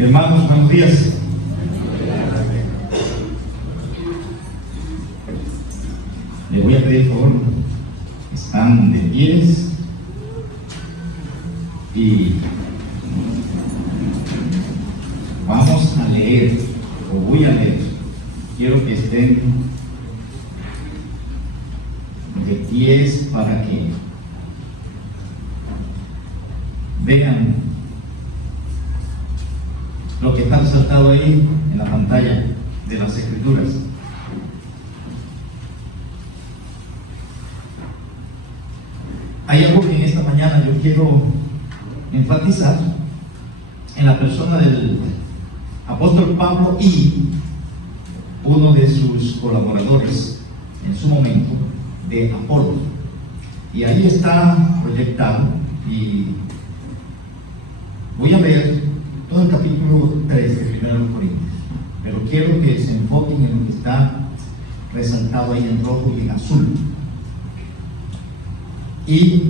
Hermanos, buenos días. Les voy a pedir por favor, están de pies y vamos a leer, o voy a leer. Quiero que estén de pies para que vean lo que está resaltado ahí en la pantalla de las Escrituras. Hay algo que en esta mañana yo quiero enfatizar en la persona del apóstol Pablo y uno de sus colaboradores en su momento, de Apolo. Y ahí está proyectado, y voy a leer todo el capítulo 3 de 1 Corintios, pero quiero que se enfoquen en lo que está resaltado ahí en rojo y en azul. Y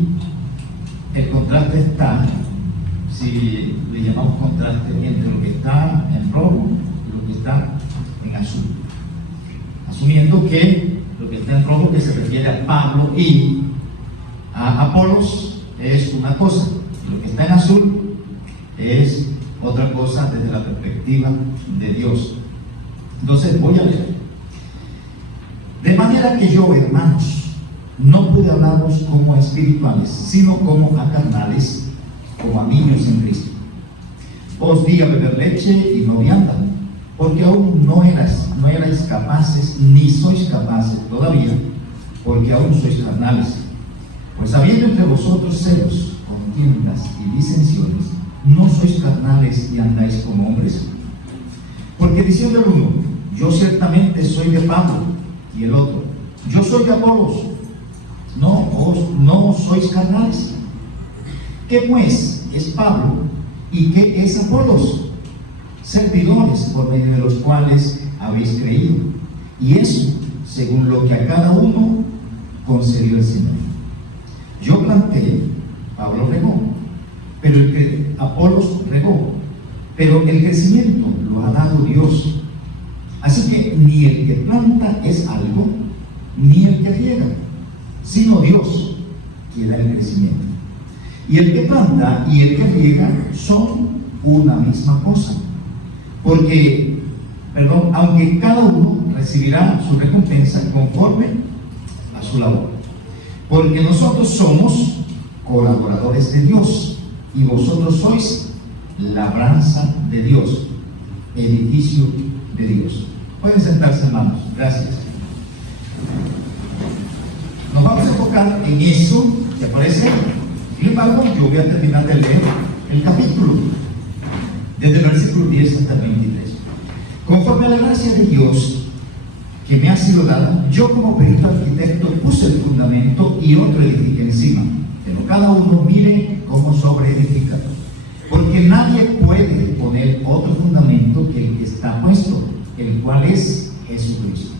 el contraste está, si le llamamos contraste, entre lo que está en rojo y lo que está en azul, asumiendo que lo que está en rojo, que se refiere a Pablo y a Apolos, es una cosa, y lo que está en azul es otra cosa desde la perspectiva de Dios. Entonces voy a leer. De manera que yo, hermanos, no pude hablaros como a espirituales, sino como a carnales, como a niños en Cristo. Os di a beber leche y no vianda, porque aún no erais capaces, ni sois capaces todavía, porque aún sois carnales. Pues habiendo entre vosotros celos, contiendas y disensiones, ¿no sois carnales y andáis como hombres? Porque diciendo el uno, yo ciertamente soy de Pablo, y el otro, yo soy de Apolos, no sois carnales. ¿Qué pues es Pablo y qué es Apolos? Servidores por medio de los cuales habéis creído, y eso según lo que a cada uno concedió el Señor. Yo planté, Pablo regó, pero Apolos regó, pero el crecimiento lo ha dado Dios. Así que ni el que planta es algo, ni el que riega, sino Dios que da el crecimiento. Y el que planta y el que riega son una misma cosa, aunque cada uno recibirá su recompensa conforme a su labor. Porque nosotros somos colaboradores de Dios, y vosotros sois labranza de Dios, edificio de Dios. Pueden sentarse, hermanos. Gracias. Nos vamos a enfocar en eso que aparece. Sin embargo, yo voy a terminar de leer el capítulo, desde el versículo 10 hasta el 23. Conforme a la gracia de Dios que me ha sido dada, yo como perito arquitecto puse el fundamento y otro edifica encima, pero cada uno mire cómo sobreedifica, porque nadie puede poner otro fundamento que el que está puesto, el cual es Jesucristo.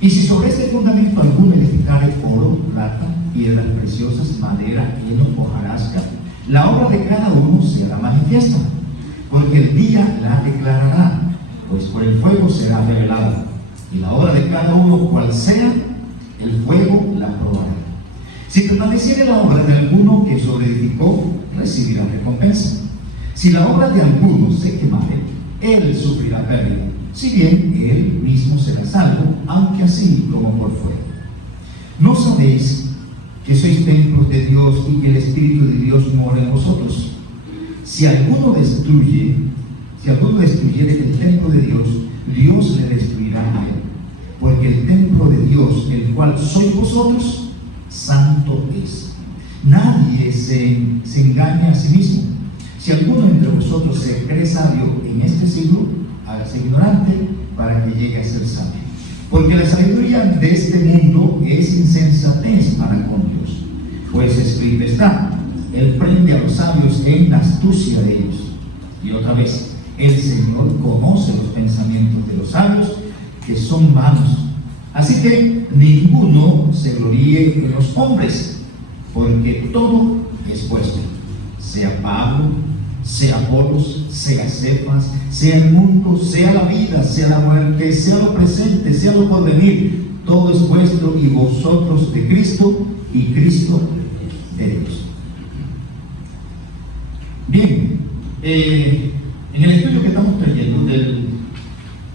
Y si sobre este fundamento alguno edificare oro, plata, piedras preciosas, madera, heno, hojarasca, la obra de cada uno será manifiesta, porque el día la declarará, pues por el fuego será revelada, y la obra de cada uno, cual sea, el fuego la probará. Si permaneciere la obra de alguno que sobreedificó, recibirá recompensa. Si la obra de alguno se quemare, él sufrirá pérdida, si bien él mismo será salvo, aunque así como por fuego. ¿No sabéis que sois templos de Dios y que el Espíritu de Dios mora en vosotros? Si alguno destruyere el templo de Dios, Dios le destruirá a él, porque el templo de Dios, el cual sois vosotros, santo es. Nadie se engaña a sí mismo. Si alguno entre vosotros se cree sabio en este siglo, hágase ignorante para que llegue a ser sabio. Porque la sabiduría de este mundo es insensatez para con Dios. Pues escrito está, Él prende a los sabios en la astucia de ellos. Y otra vez, el Señor conoce los pensamientos de los sabios, que son vanos. Así que ninguno se gloríe en los hombres, porque todo es vuestro, sea Pablo, sea Apolos, sea Cefas, sea el mundo, sea la vida, sea la muerte, sea lo presente, sea lo porvenir, todo es vuestro y vosotros de Cristo y Cristo de Dios. Bien, en el estudio que estamos trayendo del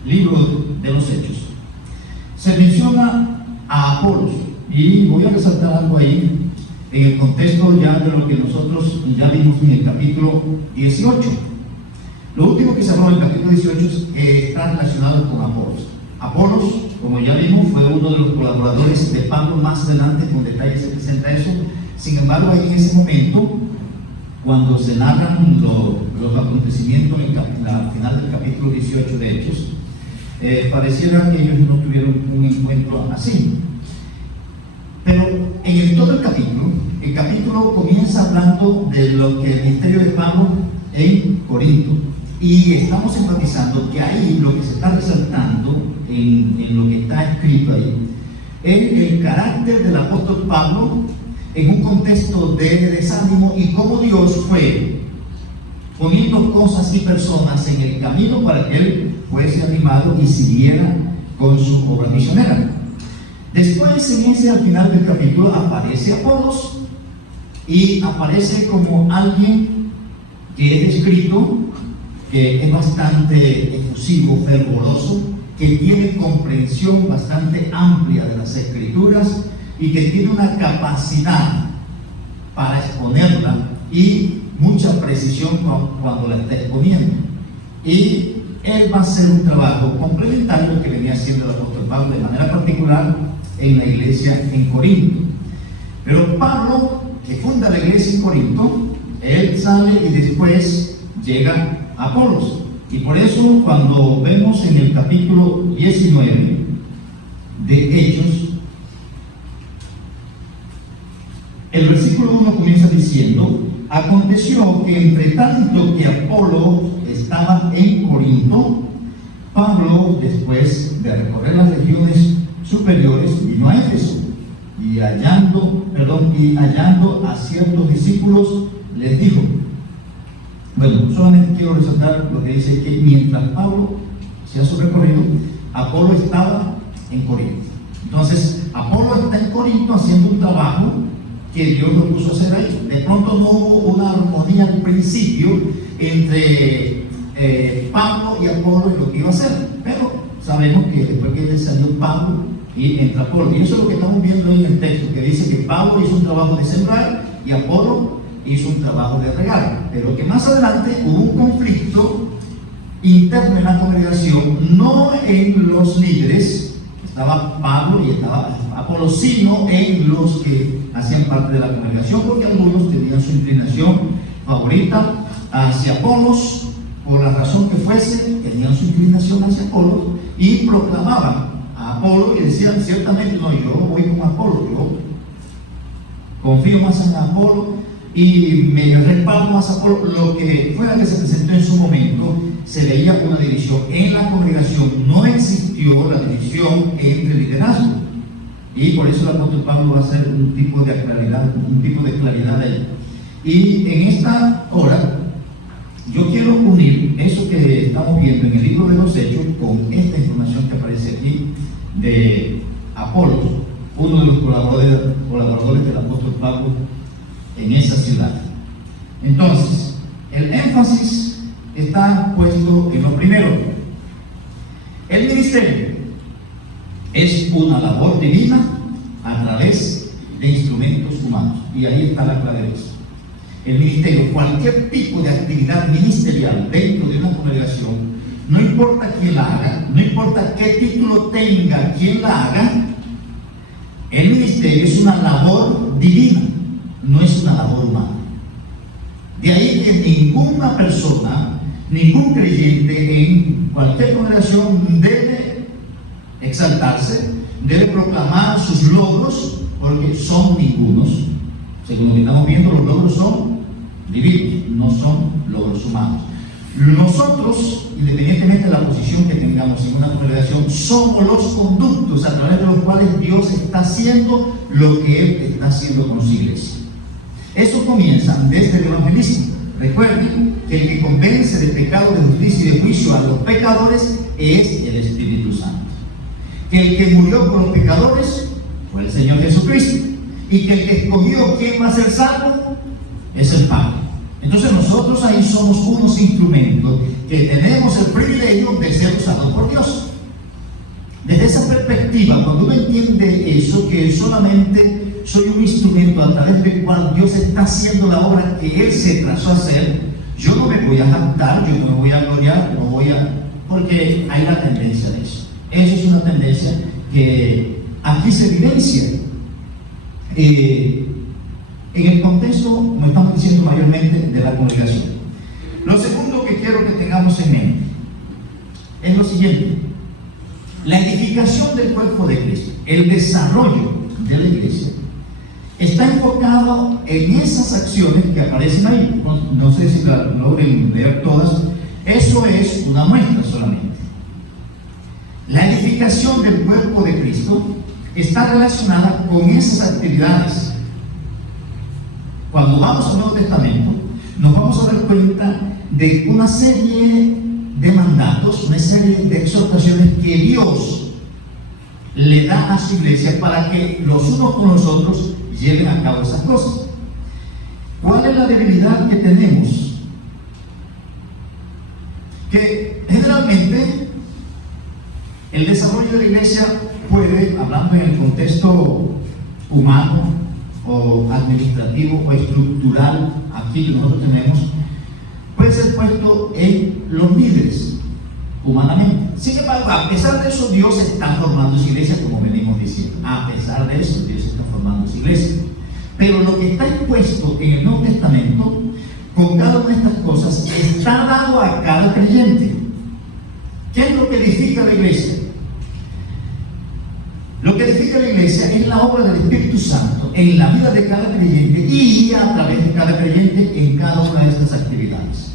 libro de los Hechos, se menciona a Apolos, y voy a resaltar algo ahí en el contexto ya de lo que nosotros ya vimos en el capítulo 18. Lo último que se habló en el capítulo 18 está relacionado con Apolos. Apolos, como ya vimos, fue uno de los colaboradores de Pablo. Más adelante con detalle se presenta eso. Sin embargo, ahí en ese momento, cuando se narran los acontecimientos en la final del capítulo 18 de Hechos, pareciera que ellos no tuvieron un encuentro así. Pero en todo el capítulo comienza hablando de lo que el ministerio de Pablo en Corinto, y estamos enfatizando que ahí lo que se está resaltando en lo que está escrito ahí es el carácter del apóstol Pablo en un contexto de desánimo, y cómo Dios fue poniendo cosas y personas en el camino para que él fuese animado y siguiera con su obra misionera. Después, al final del capítulo, aparece Apolos, y aparece como alguien que es descrito, que es bastante efusivo, fervoroso, que tiene comprensión bastante amplia de las Escrituras y que tiene una capacidad para exponerla y mucha precisión cuando la está exponiendo. Y él va a hacer un trabajo complementario al que venía haciendo el apóstol Pablo de manera particular en la iglesia en Corinto. Pero Pablo, que funda la iglesia en Corinto, él sale y después llega a Apolos. Y por eso, cuando vemos en el capítulo 19 de Hechos, el versículo 1 comienza diciendo: aconteció que entre tanto que Apolo estaba en Corinto, Pablo, después de recorrer las regiones superiores, vino a Éfeso, y hallando a ciertos discípulos, les dijo. Bueno, solamente quiero resaltar lo que dice, que mientras Pablo hacía su recorrido, Apolo estaba en Corinto. Entonces, Apolo está en Corinto haciendo un trabajo que Dios lo puso a hacer ahí. De pronto no hubo una armonía al principio entre Pablo y Apolo en lo que iba a hacer, pero sabemos que después que salió Pablo y entra Apolo, y eso es lo que estamos viendo en el texto, que dice que Pablo hizo un trabajo de sembrar y Apolo hizo un trabajo de regar, pero que más adelante hubo un conflicto interno en la congregación, no en los líderes, estaba Pablo y estaba Apolo, sino en los que hacían parte de la congregación, porque algunos tenían su inclinación favorita hacia Apolos, por la razón que fuese, tenían su inclinación hacia Apolos y proclamaban a Apolo y decían: ciertamente no, yo voy con Apolo, yo confío más en Apolo y me respaldo más a Apolo. Lo que fuera que se presentó en su momento, se veía una división en la congregación, no existió la división entre liderazgo, y por eso el apóstol Pablo va a hacer un tipo de claridad ahí. Y en esta hora yo quiero unir eso que estamos viendo en el libro de los Hechos con esta información que aparece aquí de Apolos, uno de los colaboradores del apóstol Pablo en esa ciudad. Entonces, el énfasis está puesto en lo primero. El ministerio es una labor divina a través de instrumentos humanos, y ahí está la clave de eso. El ministerio, cualquier tipo de actividad ministerial dentro de una congregación, no importa quién la haga, no importa qué título tenga quien la haga, el ministerio es una labor divina, no es una labor humana. De ahí que ninguna persona, ningún creyente en cualquier congregación debe exaltarse, debe proclamar sus logros, porque son ningunos. Según lo que estamos viendo, los logros son divinos, no son logros humanos. Nosotros, independientemente de la posición que tengamos en una congregación, somos los conductos a través de los cuales Dios está haciendo lo que Él está haciendo con su iglesia. Eso comienza desde el evangelismo. Recuerden que el que convence de pecado, de justicia y de juicio a los pecadores es el Espíritu Santo. Que el que murió por los pecadores fue el Señor Jesucristo. Y que el que escogió quién va a ser salvo es el Padre. Entonces nosotros ahí somos unos instrumentos que tenemos el privilegio de ser usados por Dios. Desde esa perspectiva, cuando uno entiende eso, que solamente soy un instrumento a través del cual Dios está haciendo la obra que Él se trazó a hacer, yo no me voy a jactar, yo no me voy a gloriar, no voy a... porque hay la tendencia de eso. Eso es una tendencia que aquí se evidencia. En el contexto, como estamos diciendo, mayormente de la congregación. Lo segundo que quiero que tengamos en mente es lo siguiente: la edificación del cuerpo de Cristo, el desarrollo de la iglesia, está enfocado en esas acciones que aparecen ahí. No sé si la logren leer todas. Eso es una muestra solamente. La edificación del cuerpo de Cristo está relacionada con esas actividades. Cuando vamos al Nuevo Testamento, nos vamos a dar cuenta de una serie de mandatos, una serie de exhortaciones que Dios le da a su iglesia para que los unos con los otros lleven a cabo esas cosas. ¿Cuál es la debilidad que tenemos? Que generalmente el desarrollo de la iglesia puede, hablando en el contexto humano o administrativo o estructural, aquí que nosotros tenemos, puede ser puesto en los líderes humanamente. Sin embargo, a pesar de eso, Dios está formando su iglesia, como venimos diciendo. A pesar de eso, Dios está formando su iglesia. Pero lo que está expuesto en el Nuevo Testamento, con cada una de estas cosas, está dado a cada creyente. ¿Qué es lo que edifica la iglesia? Lo que edifica la iglesia es la obra del Espíritu Santo en la vida de cada creyente y a través de cada creyente en cada una de estas actividades.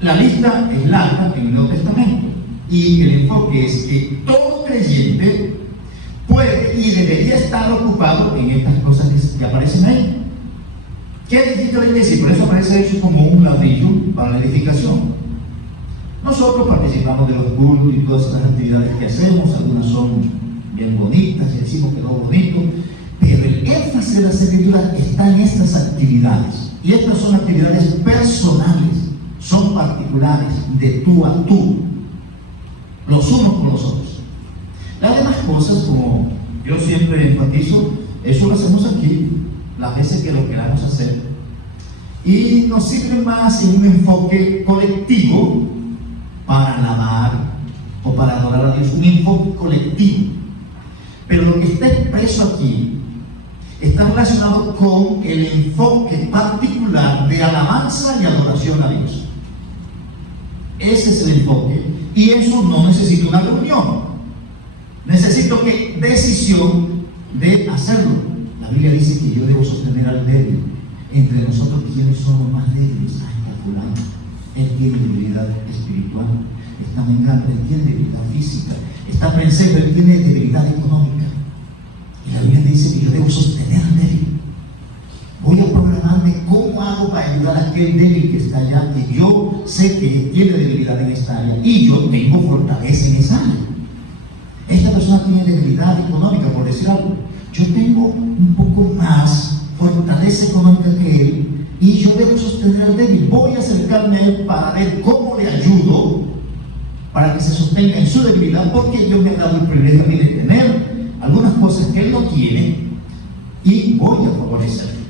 La lista es larga en el Nuevo Testamento y el enfoque es que todo creyente puede y debería estar ocupado en estas cosas que aparecen ahí. ¿Qué edifica la iglesia? Y por eso aparece eso como un ladrillo para la edificación. Nosotros participamos de los cultos y todas estas actividades que hacemos, algunas son bien bonitas y decimos que no bonito, pero el énfasis de la Escritura está en estas actividades, y estas son actividades personales, son particulares, de tú a tú, los unos con los otros. Las demás cosas, como yo siempre enfatizo, eso lo hacemos aquí las veces que lo queramos hacer, y nos sirve más en un enfoque colectivo para alabar o para adorar a Dios, un enfoque colectivo. Pero lo que está expreso aquí está relacionado con el enfoque particular de alabanza y adoración a Dios. Ese es el enfoque, y eso no necesita una reunión, necesito que decisión de hacerlo. La Biblia dice que yo debo sostener al débil. Entre nosotros, ¿quiénes somos más débiles? Ay, fulano, él tiene debilidad espiritual, está mengando, él tiene debilidad física, está pensando, él tiene debilidad económica. Y la Biblia dice que yo debo sostener al débil. Voy a programarme cómo hago para ayudar a aquel débil que está allá, que yo sé que tiene debilidad en esta área y yo tengo fortaleza en esa área. Esta persona tiene debilidad económica, por decir algo. Yo tengo un poco más fortaleza económica que él y yo debo sostener al débil. Voy a acercarme a él para ver cómo le ayudo para que se sostenga en su debilidad, porque Dios me ha dado el privilegio a mí de tener algunas cosas que él no tiene y voy a favorecerlo.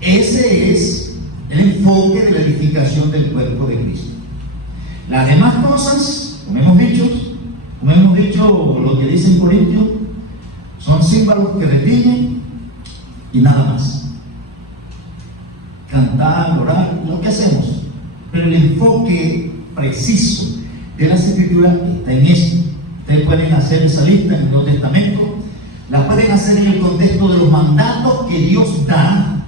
Ese es el enfoque de la edificación del cuerpo de Cristo. Las demás cosas, como hemos dicho lo que dice en Corintios, son símbolos que retiñen y nada más. Cantar, orar, lo que hacemos, pero el enfoque preciso de las Escrituras está en esto. Ustedes pueden hacer esa lista en el Nuevo Testamento, la pueden hacer en el contexto de los mandatos que Dios da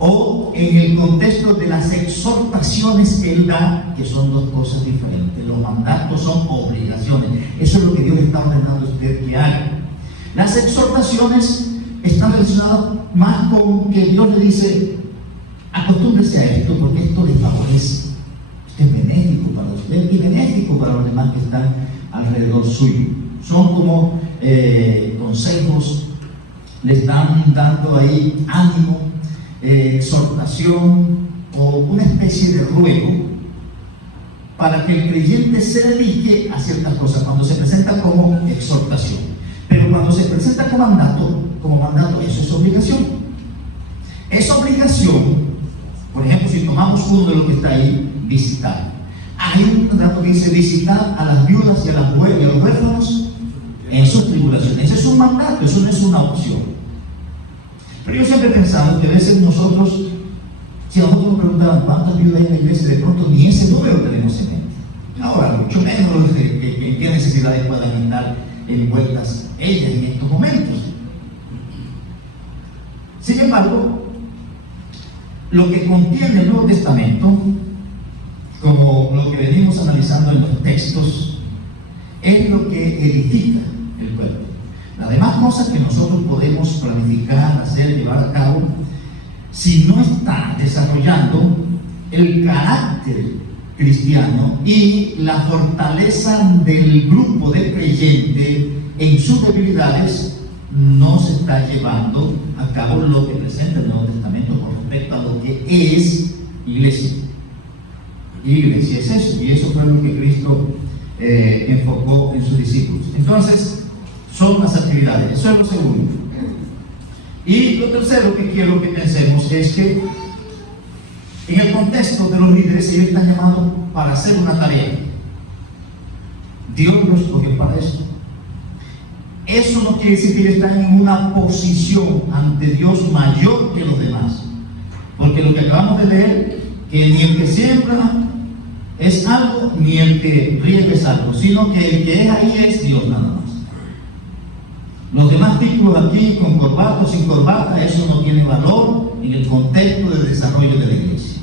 o en el contexto de las exhortaciones que Él da, que son dos cosas diferentes. Los mandatos son obligaciones, eso es lo que Dios le está ordenando a usted que haga. Las exhortaciones están relacionadas más con que Dios le dice: Acostúmbrese a esto porque esto le favorece. Esto es benéfico para usted y benéfico para los demás que están alrededor suyo. Son como consejos, le están dando ahí ánimo, exhortación o una especie de ruego para que el creyente se dedique a ciertas cosas cuando se presenta como exhortación. Pero cuando se presenta como mandato, eso es obligación. Es obligación. Por ejemplo, si tomamos uno de los que está ahí, visitar. Hay un mandato que dice visitar a las viudas y a los huérfanos en sus tribulaciones. Ese es un mandato, eso no es una opción. Pero yo siempre he pensado que a veces nosotros, si a nosotros nos preguntaban cuántas viudas hay en la iglesia, de pronto ni ese número tenemos en mente. Ahora, mucho menos en qué necesidades puedan estar envueltas ellas en estos momentos. Sin embargo, lo que contiene el Nuevo Testamento, como lo que venimos analizando en los textos, es lo que edifica el cuerpo. Las demás cosas que nosotros podemos planificar, hacer, llevar a cabo, si no está desarrollando el carácter cristiano y la fortaleza del grupo de creyentes en sus debilidades, no se está llevando a cabo lo que presenta el Nuevo Testamento con respecto a lo que es iglesia. Iglesia es eso, y eso fue lo que Cristo enfocó en sus discípulos. Entonces, son las actividades, eso es lo segundo. Y lo tercero que quiero que pensemos es que en el contexto de los líderes, ellos están llamados para hacer una tarea. Dios los escogió para eso. Eso no quiere decir que ellos están en una posición ante Dios mayor que los demás. Porque lo que acabamos de leer, que ni el que siembra es algo, ni el que riega es algo, sino que el que es ahí es Dios nada más. Los demás títulos aquí, con corbata o sin corbata, eso no tiene valor en el contexto del desarrollo de la iglesia.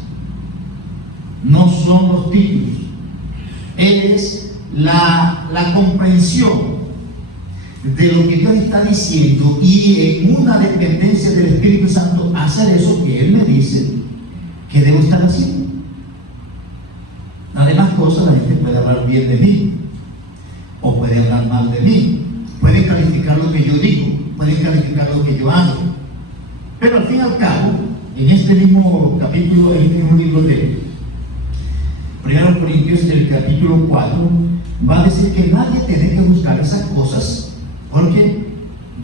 No son los títulos, es la comprensión de lo que Dios está diciendo y en una dependencia del Espíritu Santo hacer eso que Él me dice que debo estar haciendo. Además, cosas, la gente puede hablar bien de mí o puede hablar mal de mí, puede calificar lo que yo digo, puede calificar lo que yo hago, pero al fin y al cabo, en este mismo capítulo, en este mismo libro de 1 Corintios, el capítulo 4, va a decir que nadie tiene que buscar esas cosas, porque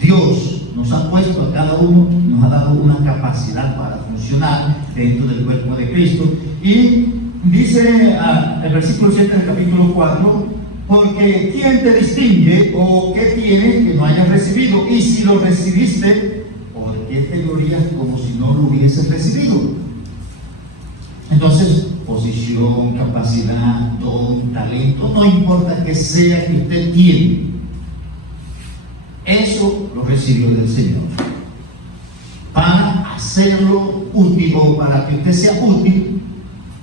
Dios nos ha puesto a cada uno, nos ha dado una capacidad para funcionar dentro del cuerpo de Cristo. Y dice el versículo 7 del capítulo 4, porque ¿quién te distingue o qué tienes que no hayas recibido? Y si lo recibiste, ¿por qué te glorías como si no lo hubieses recibido? Entonces, posición, capacidad, don, talento, no importa que sea que usted tiene, eso lo recibió del Señor para hacerlo útil o para que usted sea útil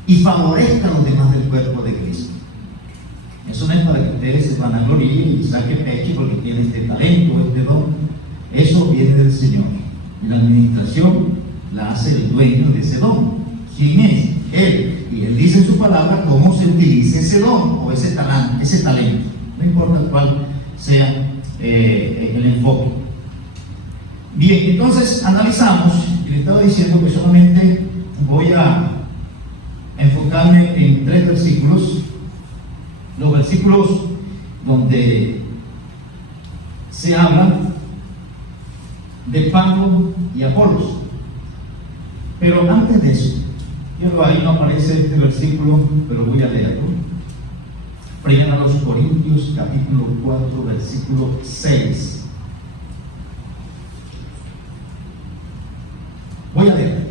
y favorezca a los demás del cuerpo de Cristo. Eso no es para que ustedes se vanagloríen y saque pecho porque tiene este talento o este don. Eso viene del Señor y la administración la hace el dueño de ese don. ¿Quién es? Él. Y Él dice en su palabra cómo se utiliza ese don o ese talento. No importa cuál sea el enfoque. Bien, entonces analizamos, y le estaba diciendo que solamente voy a enfocarme en 3 versículos, los versículos donde se habla de Pablo y Apolos. Pero antes de eso, ahí no aparece este versículo, pero voy a leerlo. 1 Corintios capítulo 4 versículo 6. Voy a leer.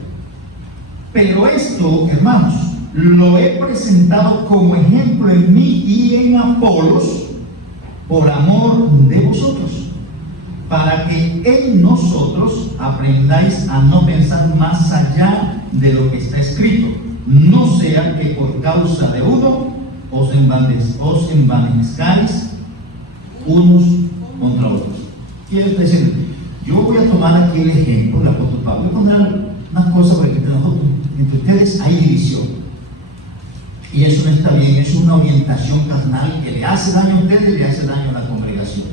Pero esto, hermanos, lo he presentado como ejemplo en mí y en Apolos por amor de vosotros, para que en nosotros aprendáis a no pensar más allá de lo que está escrito, no sea que por causa de uno os envanezcáis unos contra otros. ¿Qué está diciendo? Yo voy a tomar aquí el ejemplo del apóstol Pablo, voy a poner unas cosas para que nosotros entre ustedes hay división. Y eso no está bien, es una orientación carnal que le hace daño a ustedes y le hace daño a la congregación.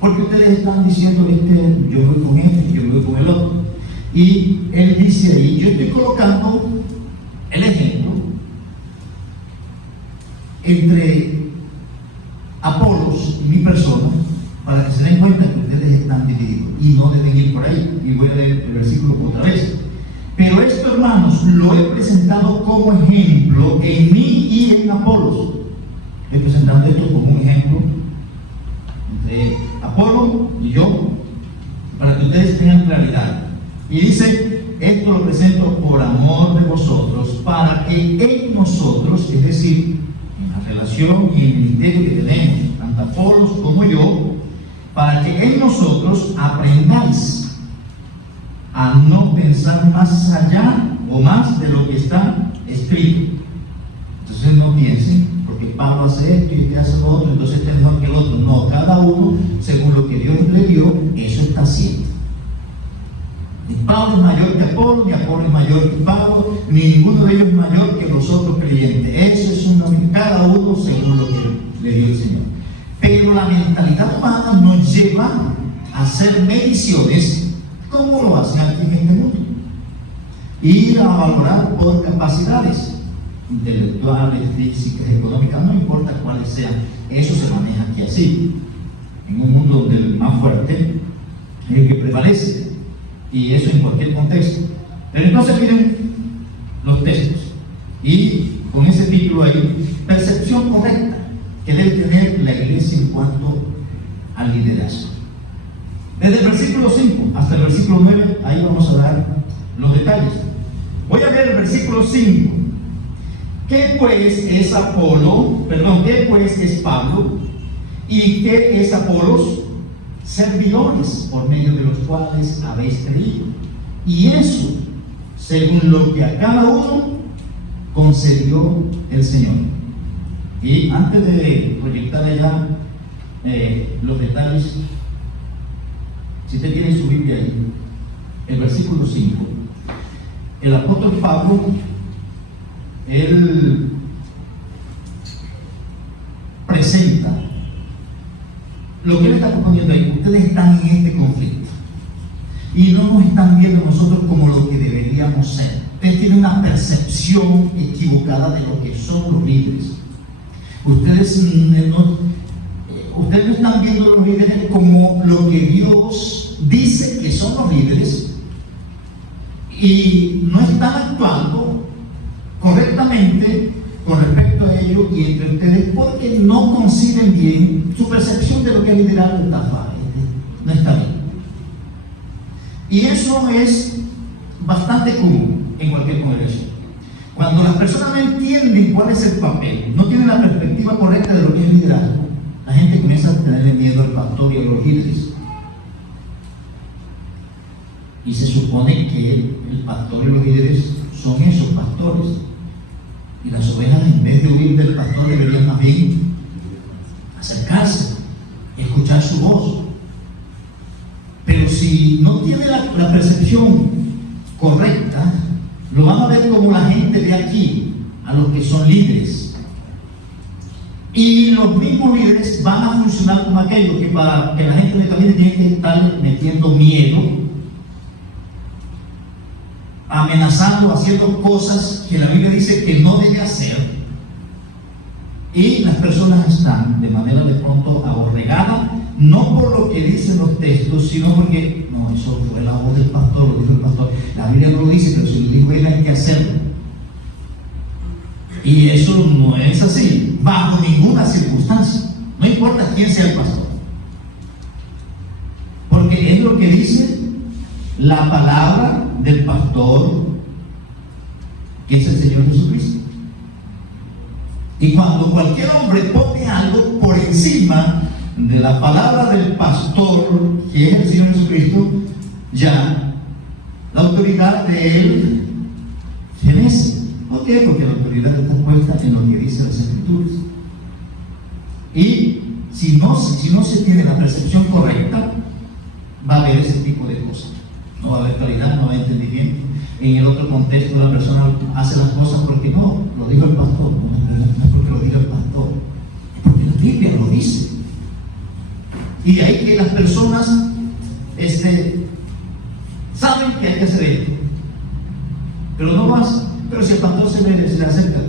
Porque ustedes están diciendo, yo voy con este, yo voy con el otro. Y él dice ahí, yo estoy colocando el ejemplo entre Apolos y mi persona para que se den cuenta que ustedes están divididos y no deben ir por ahí. Y voy a leer el versículo otra vez. Pero esto, hermanos, lo he presentado como ejemplo en mí y en Apolos. Estoy presentando esto como un ejemplo entre Apolo y yo, para que ustedes tengan claridad. Y dice, esto lo presento por amor de vosotros, para que en nosotros, es decir, en la relación y en el ministerio que tenemos, tanto Apolos como yo, para que en nosotros aprendáis a no pensar más allá o más de lo que está escrito. Entonces no piensen, porque Pablo hace esto y este hace lo otro, entonces este es mejor que el otro. No, cada uno, según lo que Dios le dio, eso está haciendo. Ni Pablo es mayor que Apolo, ni Apolo es mayor que Pablo, ni ninguno de ellos es mayor que los otros creyentes. Eso es cada uno según lo que le dio el Señor. Pero la mentalidad humana nos lleva a hacer mediciones como lo hacen aquí en este mundo y a valorar por capacidades intelectuales, físicas, económicas, no importa cuáles sean. Eso se maneja aquí así, en un mundo donde el más fuerte es el que prevalece, y eso en cualquier contexto. Pero entonces miren los textos, y con ese título ahí, percepción correcta que debe tener la iglesia en cuanto al liderazgo. Desde el versículo 5 hasta el versículo 9, ahí vamos a dar los detalles. Voy a leer el versículo 5. ¿Qué pues es Apolo? ¿Qué pues es Pablo? ¿Y qué es Apolos? Servidores por medio de los cuales habéis creído. Y eso, según lo que a cada uno concedió el Señor. Y antes de proyectar allá los detalles, si usted tiene su Biblia ahí, el versículo 5, el apóstol Pablo, él presenta lo que él está proponiendo ahí. Ustedes están en este conflicto y no nos están viendo nosotros como lo que deberíamos ser. Ustedes tienen una percepción equivocada de lo que son los líderes. Ustedes no están viendo a los líderes como lo que Dios dice que son los líderes y no están actuando correctamente con respecto a ello y entre ustedes porque no conciben bien su percepción de lo que es liderazgo no está bien. Y eso es bastante común en cualquier congregación. Cuando las personas no entienden cuál es el papel, no tienen la perspectiva correcta de lo que es liderazgo, la gente comienza a tenerle miedo al pastor y a los líderes. Y se supone que el pastor y los líderes son esos pastores. Y las ovejas, en vez de huir del pastor, deberían más bien acercarse, escuchar su voz. Pero si no tiene la percepción correcta, lo van a ver como la gente de aquí, a los que son líderes. Y los mismos líderes van a funcionar como aquellos que para que la gente también tiene que estar metiendo miedo, amenazando, haciendo cosas que la Biblia dice que no debe hacer. Y las personas están de manera de pronto aborregada, no por lo que dicen los textos, sino porque, no, eso fue la voz del pastor, lo dijo el pastor. La Biblia no lo dice, pero si lo dijo él hay que hacerlo. Y eso no es así, bajo ninguna circunstancia. No importa quién sea el pastor. Porque es lo que dice la palabra del pastor, que es el Señor Jesucristo. Y cuando cualquier hombre pone algo por encima de la palabra del pastor, que es el Señor Jesucristo, ya la autoridad de él fenece. ¿Por qué? Porque la autoridad está puesta en lo que dice las Escrituras. Y si no se tiene la percepción correcta, va a haber ese tipo de cosas. no va a haber claridad, no va a haber entendimiento. En el otro contexto la persona hace las cosas porque no, lo dijo el pastor, no es porque lo diga el pastor, es porque la Biblia lo dice. Y de ahí que las personas saben que hay que hacer esto, pero no lo hacen. Pero si el pastor se le acerca,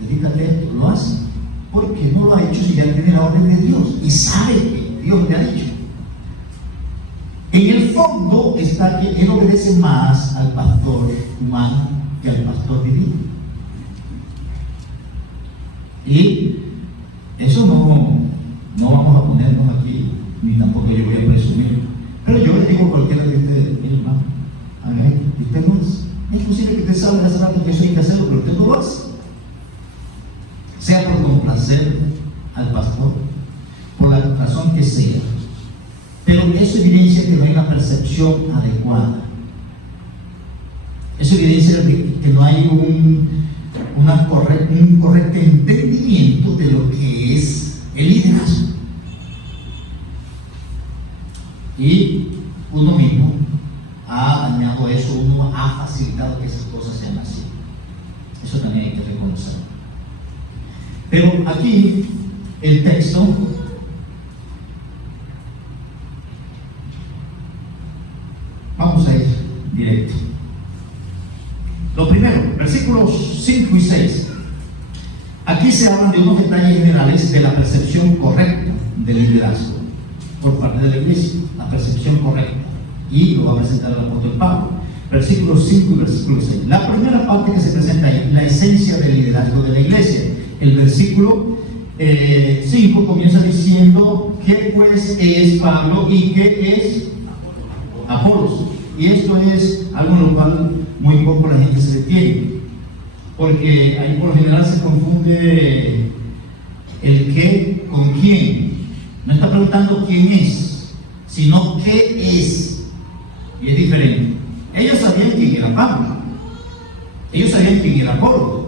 dedícate a esto, lo hace. Porque no lo ha hecho si ya tiene la orden de Dios y sabe que Dios le ha dicho. En el fondo está que él obedece más al pastor humano que al pastor divino. Y eso no vamos a ponernos aquí, ni tampoco yo voy a presumir. Pero yo le digo a cualquiera de ustedes, mire hermano, haga esto, y usted no hace. Es posible que usted sabe hace rato que eso hay que hacerlo, pero usted no lo hace. Sea por complacer al pastor, por la razón que sea. Pero eso evidencia que no hay una percepción adecuada. Eso evidencia que no hay un correcto entendimiento de lo que es el liderazgo. Y uno mismo ha dañado eso, uno ha facilitado que esas cosas sean así. Eso también hay que reconocerlo. Pero aquí el texto vamos a ir directo. Lo primero, versículos 5 y 6. Aquí se hablan de unos detalles generales de la percepción correcta del liderazgo por parte de la iglesia, la percepción correcta. Y lo va a presentar el apóstol Pablo. Versículos 5 y versículo 6. La primera parte que se presenta ahí, la esencia del liderazgo de la iglesia. El versículo 5 comienza diciendo qué pues es Pablo y qué es Apolos. Y esto es algo en lo cual muy poco la gente se detiene, porque ahí por lo general se confunde el qué con quién. No está preguntando quién es, sino qué es. Y es diferente. Ellos sabían quién era Pablo, ellos sabían quién era Apolos,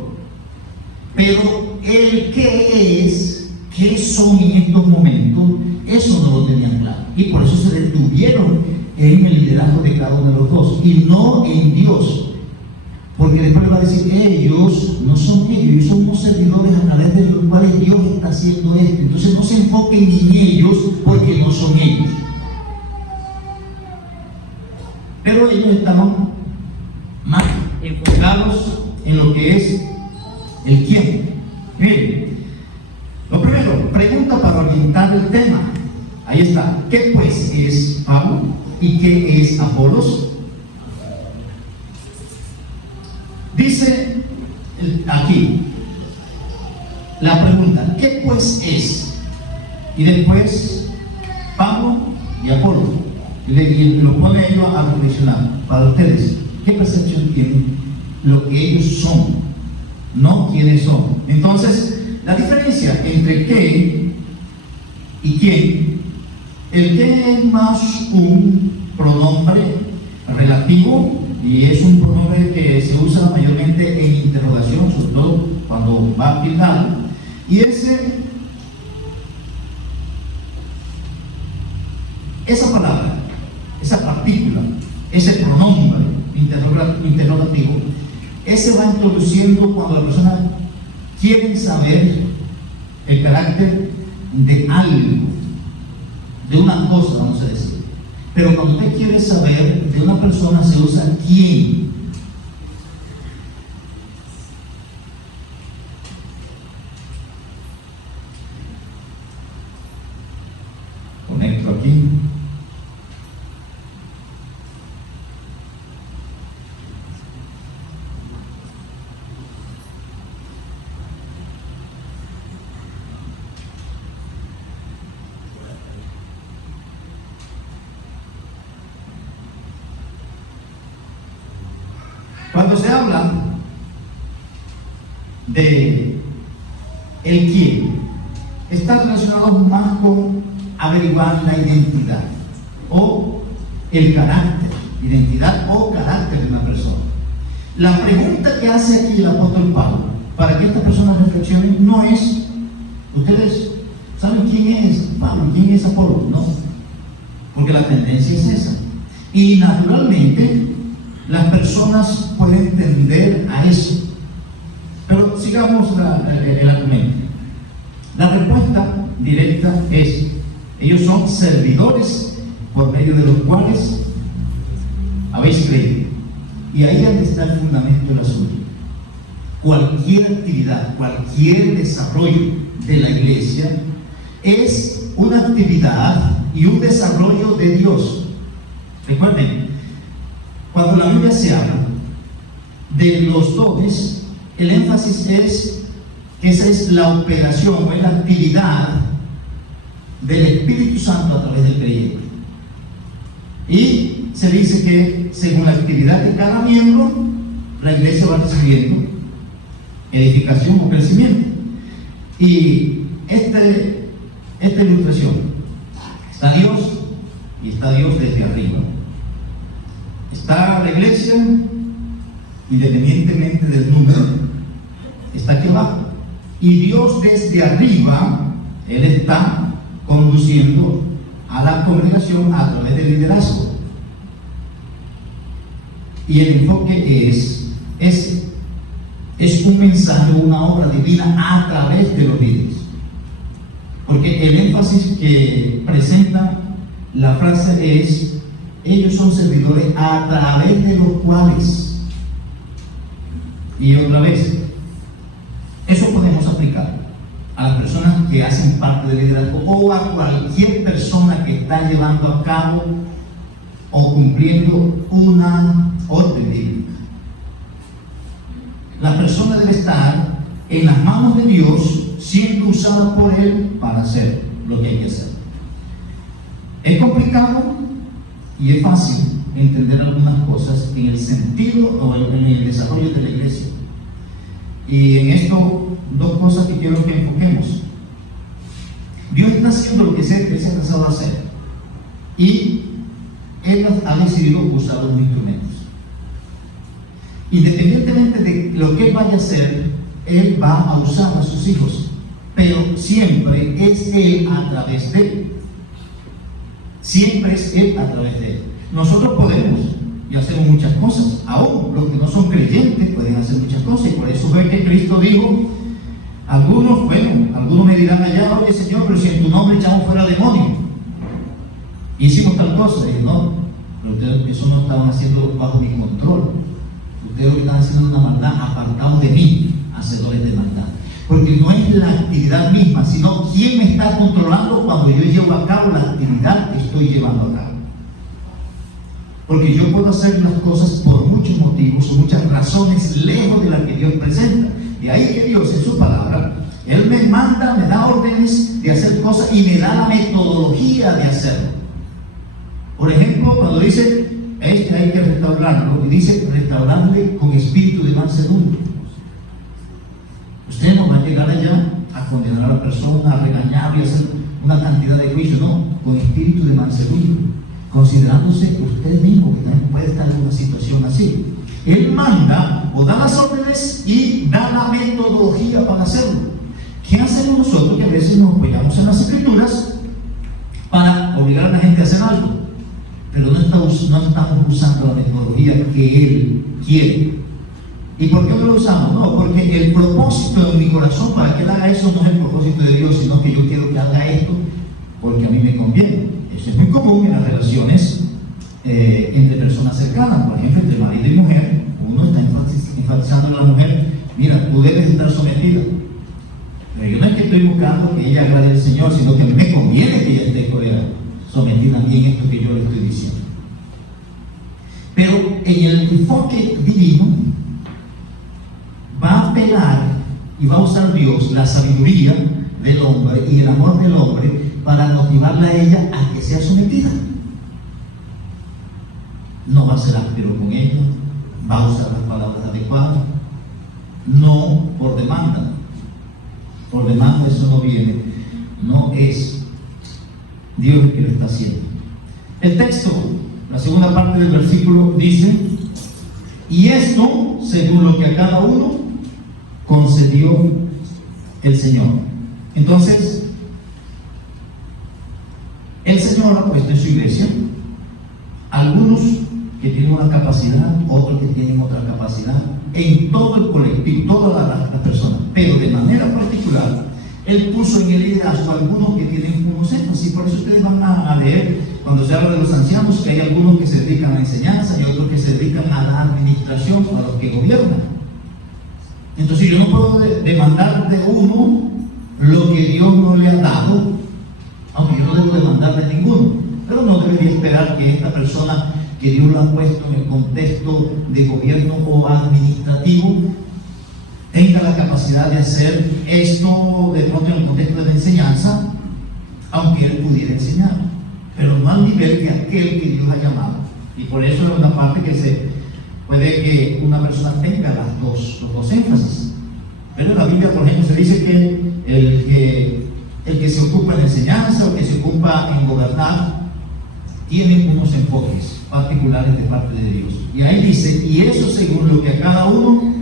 pero el qué es, qué son en estos momentos, eso no lo tenían claro. Y por eso se detuvieron en el liderazgo de cada uno de los dos y no en Dios, porque después le va a decir, ellos no son ellos son unos servidores a través de los cuales Dios está haciendo esto. Entonces no se enfoquen en ellos porque no son ellos. Pero ellos estaban más enfocados en lo que es el quién. Miren, lo primero, pregunta para orientar el tema. Ahí está. ¿Qué pues es Pablo y qué es Apolos? Dice aquí la pregunta, ¿qué pues es? Y después Pablo y Apolos. Y lo pone ellos a reflexionar. Para ustedes, ¿qué percepción tienen lo que ellos son? No quiénes son. Entonces, la diferencia entre qué y quién. El qué es más un pronombre relativo y es un pronombre que se usa mayormente en interrogación, sobre todo cuando va a tildar. Y esa palabra, esa partícula, ese pronombre interrogativo, ese va introduciendo cuando la persona quiere saber el carácter de algo, de una cosa, vamos a decir. Pero cuando usted quiere saber de una persona, se usa quién. Conecto aquí. Cuando se habla de el quién, está relacionado más con averiguar la identidad o el carácter, identidad o carácter de una persona. La pregunta que hace aquí el apóstol Pablo, para que estas personas reflexionen, no es, ustedes saben quién es Pablo, quién es Apolo, no, porque la tendencia es esa. Y naturalmente, las personas pueden tender a eso. Pero sigamos el argumento. La respuesta directa es: ellos son servidores por medio de los cuales habéis creído. Y ahí es donde está el fundamento del asunto. Cualquier actividad, cualquier desarrollo de la iglesia es una actividad y un desarrollo de Dios. Recuerden, cuando la Biblia se habla de los dones, el énfasis es que esa es la operación o es la actividad del Espíritu Santo a través del creyente. Y se dice que según la actividad de cada miembro, la iglesia va recibiendo edificación o crecimiento. Y esta ilustración, está Dios y está Dios desde arriba. Está la iglesia, independientemente del número, está aquí abajo. Y Dios desde arriba, Él está conduciendo a la congregación a través del liderazgo. Y el enfoque es un mensaje, una obra divina a través de los líderes. Porque el énfasis que presenta la frase es: ellos son servidores a través de los cuales. Y otra vez, eso podemos aplicar a las personas que hacen parte del liderazgo o a cualquier persona que está llevando a cabo o cumpliendo una orden bíblica. La persona debe estar en las manos de Dios, siendo usada por Él para hacer lo que hay que hacer. Es complicado y es fácil entender algunas cosas en el sentido o en el desarrollo de la iglesia. Y en esto, dos cosas que quiero que enfoquemos. Dios está haciendo lo que se ha trazado a hacer, y Él ha decidido usar los instrumentos. Independientemente de lo que Él vaya a hacer, Él va a usar a sus hijos, pero siempre es Él a través de Él. Siempre es Él a través de Él. Nosotros podemos y hacemos muchas cosas. Aún los que no son creyentes pueden hacer muchas cosas, y por eso fue que Cristo dijo: algunos me dirán allá, oye Señor, pero si en tu nombre echamos fuera demonios, hicimos tal cosa. Y no, pero ustedes eso no estaban haciendo bajo mi control. Ustedes lo que están haciendo es una maldad. Apartamos de mí, hacedores de maldad. Porque no es la actividad misma, sino quién me está controlando cuando yo llevo a cabo la actividad que estoy llevando a cabo. Porque yo puedo hacer las cosas por muchos motivos o muchas razones lejos de las que Dios presenta. De ahí que Dios en su palabra, Él me manda, me da órdenes de hacer cosas y me da la metodología de hacerlo. Por ejemplo, cuando dice: hay que restaurarlo, y dice: restaurarle con espíritu de mansedumbre. Usted no va a llegar allá a condenar a la persona, a regañar y a hacer una cantidad de juicio, no, con espíritu de mansedumbre, considerándose usted mismo que también puede estar en una situación así. Él manda o da las órdenes y da la metodología para hacerlo. ¿Qué hacemos nosotros que a veces nos apoyamos en las escrituras para obligar a la gente a hacer algo? Pero no estamos usando la metodología que Él quiere. ¿Y por qué no lo usamos? No, porque el propósito de mi corazón para que Él haga eso no es el propósito de Dios, sino que yo quiero que haga esto porque a mí me conviene. Eso es muy común en las relaciones entre personas cercanas, por ejemplo, entre marido y mujer. Uno está enfatizando a la mujer: mira, tú debes estar sometida. Pero yo no es que estoy buscando que ella agrade al Señor, sino que me conviene que ella esté sometida a mí en esto que yo le estoy diciendo. Pero en el enfoque divino va a apelar y va a usar Dios la sabiduría del hombre y el amor del hombre para motivarla a ella a que sea sometida. No va a ser áspero con ella, va a usar las palabras adecuadas, no por demanda. Por demanda eso no viene, no es Dios el que lo está haciendo. El texto, la segunda parte del versículo dice: y esto según lo que a cada uno concedió el Señor. Entonces, el Señor ha puesto en su iglesia algunos que tienen una capacidad, otros que tienen otra capacidad, en todo el colectivo, todas las personas, pero de manera particular, él puso en el liderazgo algunos que tienen unos énfasis. Por eso ustedes van a leer, cuando se habla de los ancianos, que hay algunos que se dedican a la enseñanza y otros que se dedican a la administración, a los que gobiernan. Entonces yo no puedo demandar de uno lo que Dios no le ha dado, aunque yo no debo demandar de ninguno, pero no debería esperar que esta persona que Dios la ha puesto en el contexto de gobierno o administrativo tenga la capacidad de hacer esto de pronto en el contexto de la enseñanza, aunque él pudiera enseñar, pero no al nivel de aquel que Dios ha llamado. Y por eso es una parte que se puede que una persona tenga los dos énfasis. Pero en la Biblia, por ejemplo, se dice que el que se ocupa en enseñanza o que se ocupa en gobernar tiene unos enfoques particulares de parte de Dios. Y ahí dice, y eso según lo que a cada uno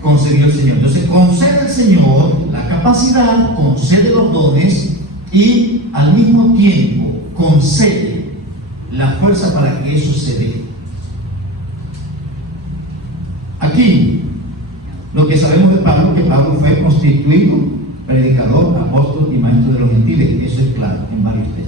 concedió el Señor. Entonces concede el Señor la capacidad, concede los dones y al mismo tiempo concede la fuerza para que eso se dé. Aquí lo que sabemos de Pablo, que Pablo fue constituido predicador, apóstol y maestro de los gentiles. Eso es claro en varios textos.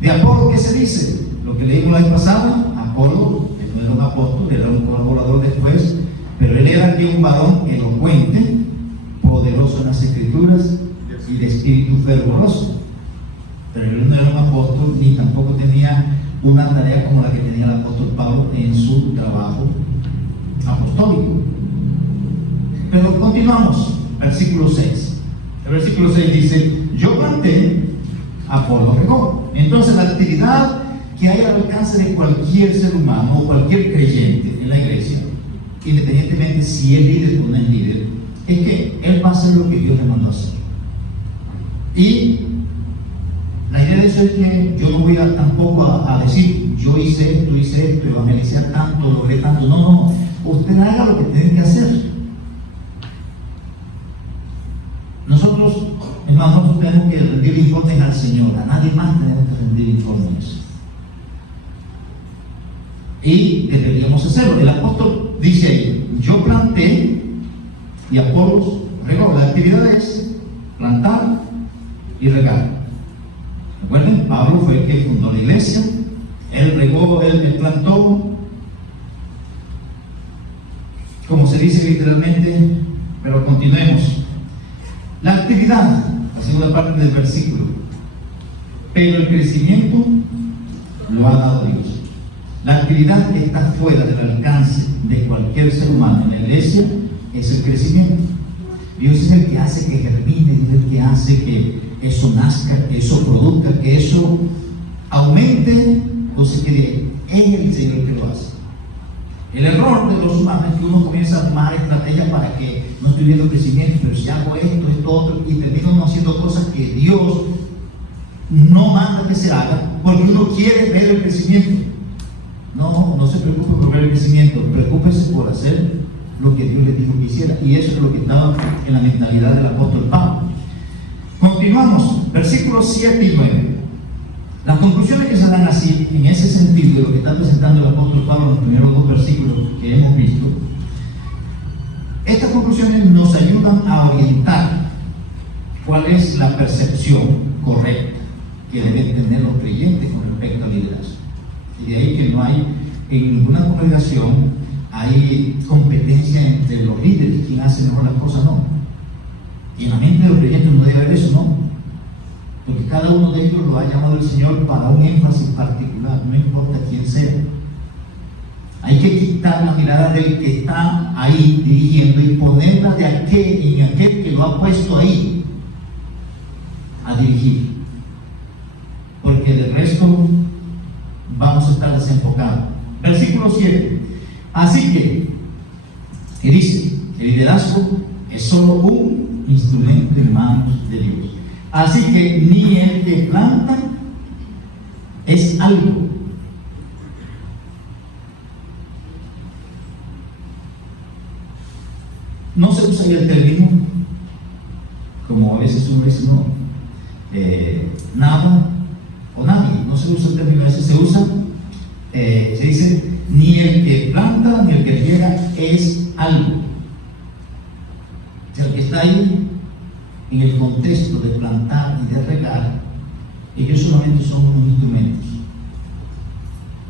De Apolo, ¿qué se dice? Lo que leímos la vez pasada, Apolo, él no era un apóstol, era un colaborador después, pero él era aquí un varón elocuente, poderoso en las escrituras y de espíritu fervoroso. Pero él no era un apóstol ni tampoco tenía una tarea como la que tenía el apóstol Pablo en su trabajo apostólico. Pero continuamos, versículo 6. El versículo 6 dice, yo planté, Apolo regó. Entonces la actividad que hay al alcance de cualquier ser humano o cualquier creyente en la iglesia, independientemente si es líder o no es líder, es que él va a hacer lo que Dios le mandó a hacer. Y la idea de eso es que yo no voy tampoco a decir, yo hice esto, evangelicé tanto, logré tanto. No, usted haga lo que tiene que hacer. Nosotros, hermanos, tenemos que rendir informes al Señor, a nadie más tenemos que rendir informes. Y deberíamos hacerlo. El apóstol dice ahí, yo planté y Apolos regó. La actividad es plantar y regar. Recuerden, Pablo fue el que fundó la iglesia, él regó, él plantó, como se dice literalmente, pero continuemos. La actividad, la segunda parte del versículo, pero el crecimiento lo ha dado Dios. La actividad que está fuera del alcance de cualquier ser humano en la iglesia es el crecimiento. Dios es el que hace que germine, es el que hace que eso nazca, que eso produzca, que eso aumente o se quede. Es el Señor que lo hace. El error de los humanos es que uno comienza a armar estrategias para que no estoy viendo crecimiento, pero si hago esto, otro, y termino no haciendo cosas que Dios no manda que se hagan, porque uno quiere ver el crecimiento. No se preocupe por ver el crecimiento, preocúpese por hacer lo que Dios le dijo que hiciera, y eso es lo que estaba en la mentalidad del apóstol Pablo. Continuamos, versículos 7 y 9. Las conclusiones que se dan así, en ese sentido de lo que está presentando el apóstol Pablo en los primeros dos versículos que hemos visto, estas conclusiones nos ayudan a orientar cuál es la percepción correcta que deben tener los creyentes con respecto al liderazgo. Y de ahí que no hay, en ninguna congregación hay competencia entre los líderes, quien hace mejor las cosas, no. Y en la mente de los creyentes no debe haber eso, no. Porque cada uno de ellos lo ha llamado el Señor para un énfasis particular, no importa quién sea. Hay que quitar la mirada del que está ahí dirigiendo y ponerla de aquel que lo ha puesto ahí a dirigir. Porque del resto vamos a estar desenfocados. Versículo 7. Así que dice, el liderazgo es solo un instrumento en manos de Dios. Así que ni el que planta es algo. No se usa el término, como a veces uno dice, no, nada o nadie. no se usa el término ese, se usa, se dice, ni el que planta ni el que riega es algo. O sea, el que está ahí en el contexto de plantar y de regar, ellos solamente son unos instrumentos.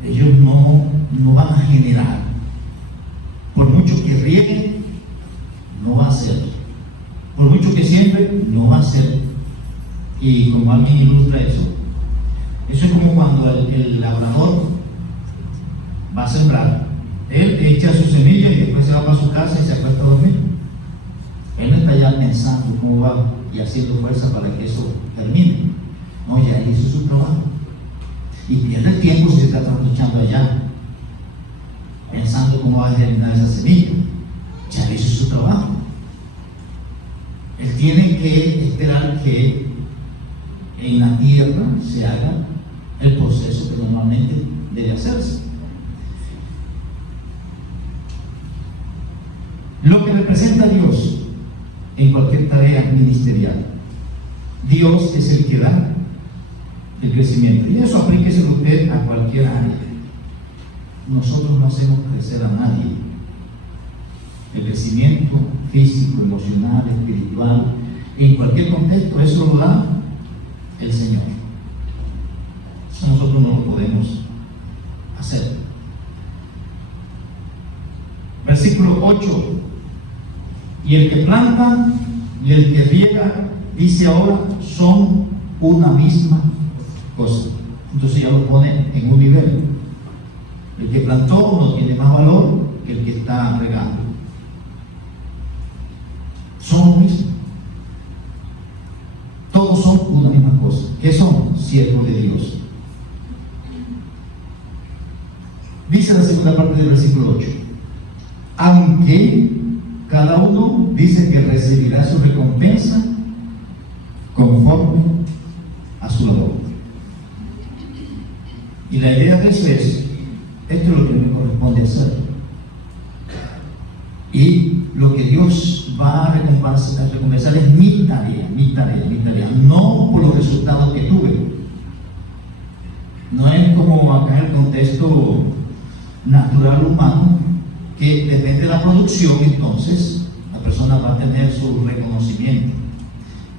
Ellos no van a generar. Por mucho que riegue, no va a ser. Por mucho que siembre, no va a ser. Y como alguien ilustra eso es como cuando el labrador va a sembrar. Él echa su semilla y después se va para su casa y se acuesta a dormir. Él no está ya pensando cómo va y haciendo fuerza para que eso termine. No, ya hizo su trabajo. Y pierde el tiempo si se está trasnochando allá, pensando cómo va a germinar esa semilla. Ya hizo su trabajo. Él tiene que esperar que en la tierra se haga el proceso que normalmente debe hacerse. Lo que representa a Dios en cualquier tarea ministerial. Dios es el que da el crecimiento. Y eso aplíquese usted a cualquier área. Nosotros no hacemos crecer a nadie. El crecimiento físico, emocional, espiritual, en cualquier contexto, eso lo da el Señor. Eso nosotros no lo podemos hacer. Versículo 8. Y el que planta y el que riega, dice ahora, son una misma cosa. Entonces ya lo pone en un nivel. El que plantó no tiene más valor que el que está regando. Son lo mismo. Todos son una misma cosa. ¿Qué son? Siervos de Dios. Dice la segunda parte del versículo 8. Aunque cada uno dice que recibirá su recompensa conforme a su labor. Y la idea de eso es, esto es lo que me corresponde hacer. Y lo que Dios va a recompensar es mi tarea, no por los resultados que tuve. No es como acá en el contexto natural humano, que depende de la producción, entonces la persona va a tener su reconocimiento.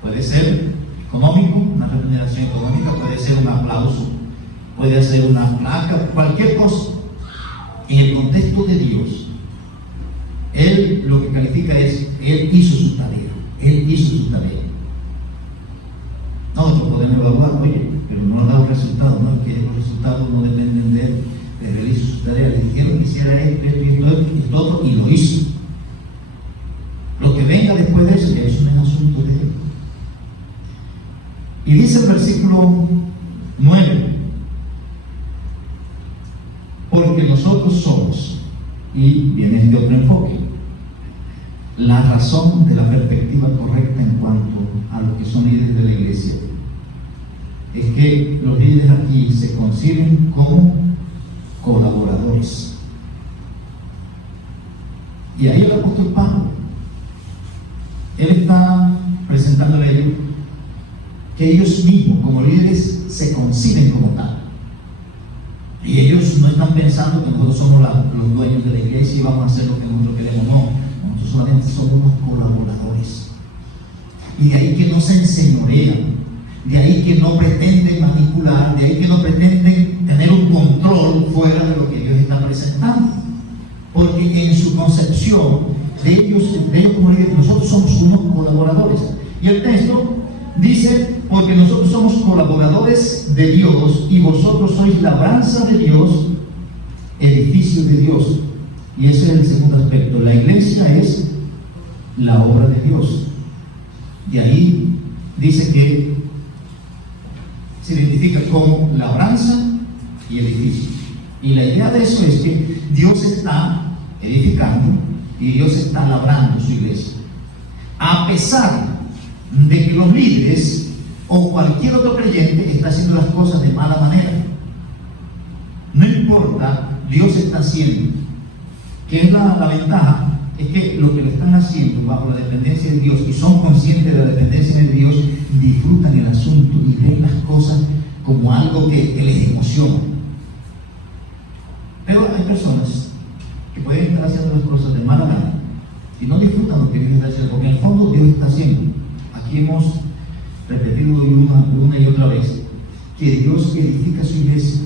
Puede ser económico, una remuneración económica, puede ser un aplauso, puede ser una placa, cualquier cosa. En el contexto de Dios, Él lo que califica es, Él hizo su tarea. Nosotros podemos evaluar, oye, pero no ha dado resultados, no es que los resultados no dependen de Él. Él hizo su tarea, le dijeron que hiciera esto, otro, y lo hizo. Lo que venga después de eso, eso no es asunto de Él. Y dice el versículo 9, porque nosotros somos, y viene este otro enfoque, la razón de la perspectiva correcta en cuanto a los que son líderes de la iglesia, es que los líderes aquí se conciben como colaboradores. Y ahí el apóstol Pablo, él está presentándole a ellos que ellos mismos como líderes se conciben como tal. Y ellos no están pensando que nosotros somos los dueños de la iglesia y vamos a hacer lo que nosotros queremos. No, nosotros solamente somos unos colaboradores. Y de ahí que no se enseñorean, de ahí que no pretenden manipular, de ahí que no pretenden tener un control fuera de lo que Dios está presentando. Porque en su concepción de ellos como líderes, nosotros somos unos colaboradores. Y el texto dice, porque nosotros somos colaboradores de Dios y vosotros sois labranza de Dios, edificio de Dios. Y ese es el segundo aspecto. La iglesia es la obra de Dios. De ahí dice que se identifica como labranza y edificio. Y la idea de eso es que Dios está edificando y Dios está labrando su iglesia. A pesar de que los líderes o cualquier otro creyente está haciendo las cosas de mala manera, no importa, Dios está haciendo. ¿Qué es la ventaja? Es que lo que lo están haciendo bajo la dependencia de Dios y son conscientes de la dependencia de Dios, disfrutan el asunto y ven las cosas como algo que les emociona. Pero hay personas que pueden estar haciendo las cosas de mala gana y no disfrutan lo que Dios está haciendo, porque en el fondo Dios está haciendo. Aquí hemos repetido una y otra vez que Dios edifica su iglesia,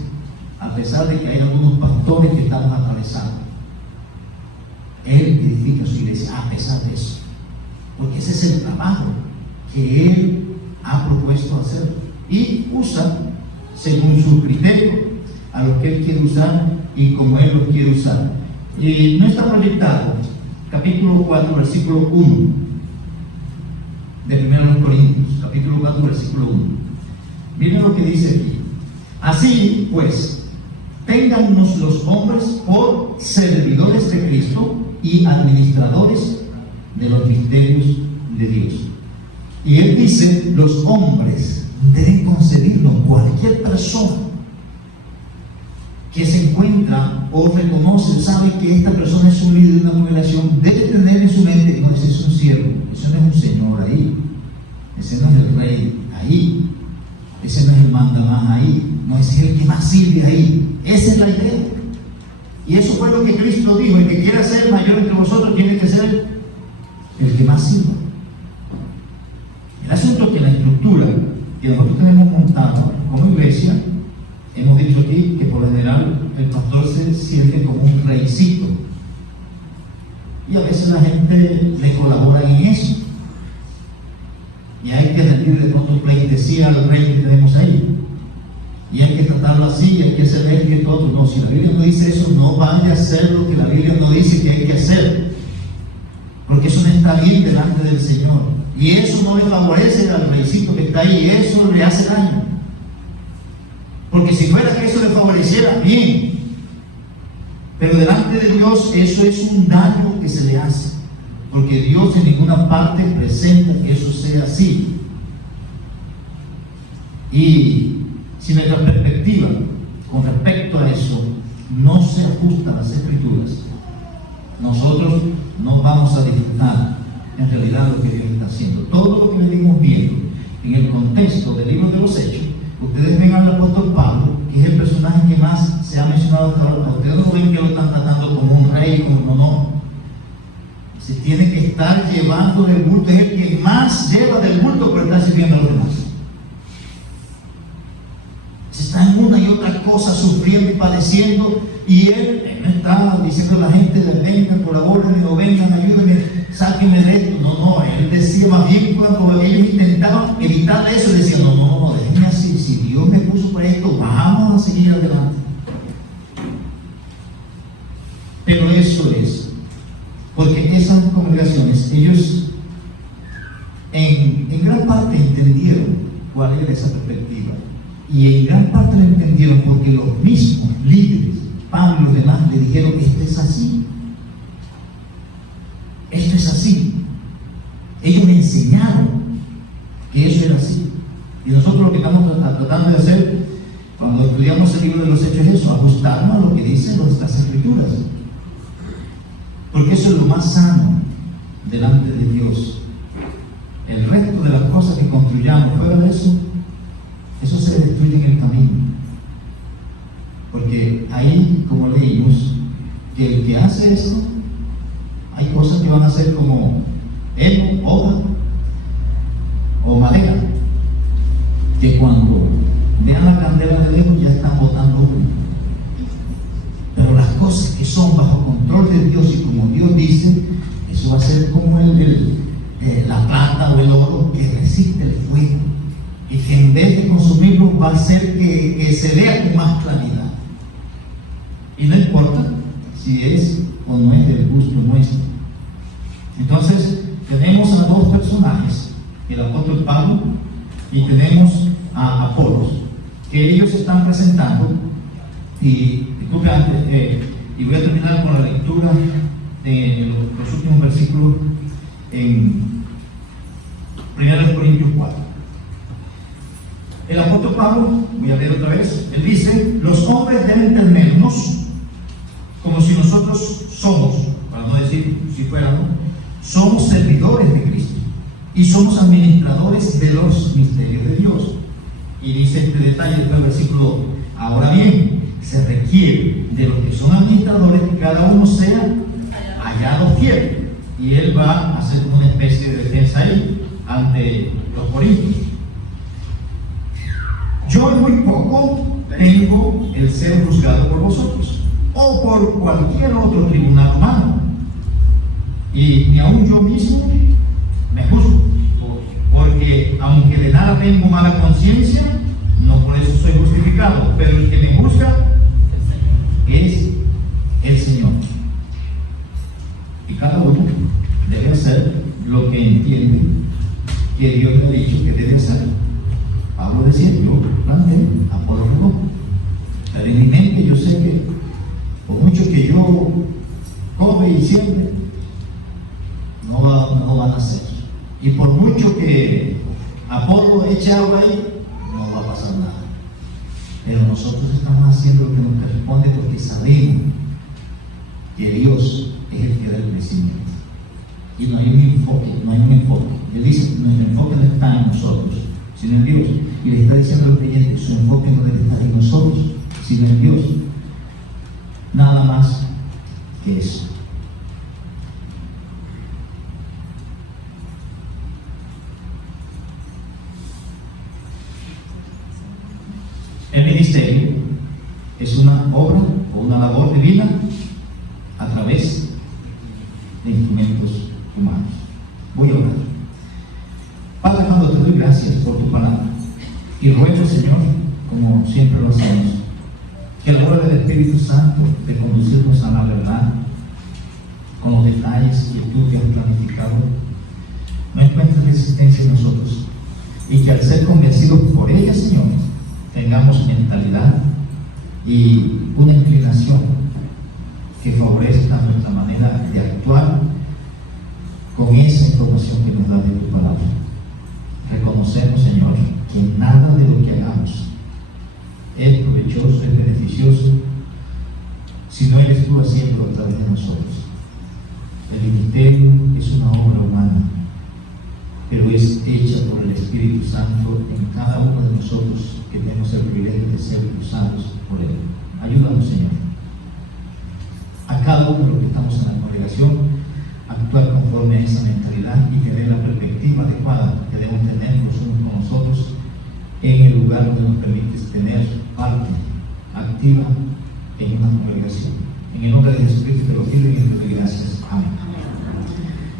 a pesar de que hay algunos pastores que estamos atravesando. Él edifica su iglesia a pesar de eso, porque ese es el trabajo que Él ha propuesto hacer y usa según su criterio a los que Él quiere usar y como Él los quiere usar. Y no está proyectado, capítulo 4, versículo 1 de 1 Corintios, capítulo 4, versículo 1. Miren lo que dice aquí. Así pues, téngannos los hombres por servidores de Cristo y administradores de los misterios de Dios. Y él dice, los hombres deben concebirlo. Cualquier persona que se encuentra o reconoce o sabe que esta persona es un líder de una congregación, debe tener en su mente, no, ese es un siervo, ese no es un señor ahí, ese no es el rey ahí, ese no es el mandamás ahí, no, ese es el que más sirve ahí. Esa es la idea. Y eso fue lo que Cristo dijo: el que quiera ser mayor entre vosotros tiene que ser el que más sirva. El asunto es que la estructura que nosotros tenemos montada como iglesia, hemos dicho aquí que por lo general el pastor se siente como un reycito, y a veces la gente le colabora en eso, y hay que rendir de pronto pleitesía al rey que tenemos ahí, y hay que tratarlo así, y hay que hacer esto y esto otro. No, si la Biblia no dice eso, no vaya a hacer lo que la Biblia no dice que hay que hacer, porque eso no está bien delante del Señor, y eso no le favorece al reycito que está ahí, eso le hace daño. Porque si fuera que eso le favoreciera, bien, pero delante de Dios eso es un daño que se le hace, porque Dios en ninguna parte presenta que eso sea así. Y si nuestra perspectiva con respecto a eso no se ajusta a las Escrituras, nosotros no vamos a disfrutar en realidad lo que Dios está haciendo. Todo lo que venimos viendo en el contexto del libro de los Hechos, ustedes ven al apóstol Pablo, que es el personaje que más se ha mencionado hasta ahora. Ustedes no ven que lo están tratando como un rey, como no. Se tiene que estar llevando del bulto, es el que más lleva del bulto, pero está sirviendo a los demás. Se está en una y otra cosa sufriendo y padeciendo, y él no está diciendo a la gente: vengan, colaboren, o vengan, ayúdenme, sáquenme de esto. No, él decía más bien, cuando ellos intentaban evitar eso, decía: no, déjenme así, si Dios me puso para esto, vamos a seguir adelante. Pero eso es porque esas congregaciones, ellos en gran parte entendieron cuál era esa perspectiva, y en gran parte lo entendieron porque los mismos líderes, Pablo y los demás, le dijeron: esto es así, esto es así. Ellos me enseñaron que eso era así, y nosotros lo que estamos tratando de hacer cuando estudiamos el libro de los Hechos es eso, ajustarnos a lo que dicen las Escrituras, porque eso es lo más sano delante de Dios. El resto de las cosas que construyamos fuera de eso, eso se destruye en el camino, porque ahí, como leímos, que el que hace eso, hay cosas que van a ser como heno, hoja o madera, que cuando vean la candela de lejos ya están botando humo. Pero las cosas que son bajo control de Dios y como Dios dice, eso va a ser como la plata o el oro que resiste el fuego, y que en vez de consumirlo va a hacer que se vea con más claridad, y no importa si es o no es del gusto nuestro. Entonces tenemos a dos personajes, el apóstol Pablo y tenemos a Apolos, que ellos están presentando. Y voy a terminar con la lectura de los últimos versículos en 1 Corintios 4. El apóstol Pablo, voy a leer otra vez, él dice: los hombres deben tenernos como si nosotros somos, para no decir si fuéramos, somos servidores de Cristo y somos administradores de los misterios de Dios. Y dice este detalle después del versículo 2. Ahora bien, se requiere de los que son administradores que cada uno sea hallado fiel. Y él va a hacer una especie de defensa ahí ante los corintios. Yo en muy poco tengo el ser juzgado por vosotros o por cualquier otro tribunal humano, y ni aun yo mismo me juzgo, porque aunque de nada tengo mala conciencia, no por eso soy justificado, pero el que me juzga es el Señor. Y cada uno debe hacer lo que entiende que Dios le ha dicho que debe hacer. Pablo decía: yo planté, Apolo regó. Pero en mi mente yo sé que por mucho que yo come y siembre, no van a hacer. Y por mucho que Apolo eche agua ahí, no va a pasar nada. Pero nosotros estamos haciendo lo que nos corresponde porque sabemos que Dios es el que da el crecimiento. Y no hay un enfoque. Él dice: nuestro enfoque no está en nosotros, sino en Dios. Y le está diciendo al creyente: su enfoque no debe estar en nosotros, sino en Dios. Nada más que eso. El ministerio es una obra o una labor divina a través de instrumentos humanos. Voy a orar. Padre amado, te doy gracias por tu palabra y ruego, Señor, como siempre lo hacemos, que la obra del Espíritu Santo de conducirnos a la verdad con los detalles que tú te has planificado no encuentre resistencia en nosotros, y que al ser convencidos por ella, Señor, tengamos mentalidad y una inclinación que favorezca nuestra manera de actuar con esa información que nos da de tu palabra. Reconocemos, Señor, que nada de lo que hagamos es provechoso, es beneficioso, si no eres tú haciendo a través de nosotros. El ministerio es una obra humana, pero es hecha por el Espíritu Santo en cada uno de nosotros que tenemos el privilegio de ser usados por Él. Ayúdanos, Señor, a cada uno de los que estamos en la congregación, a actuar conforme a esa mentalidad y tener la perspectiva adecuada que debemos tener los unos con nosotros en el lugar donde nos permites tener parte activa en una congregación. En el nombre de Jesucristo te lo pido y te doy gracias. Amén.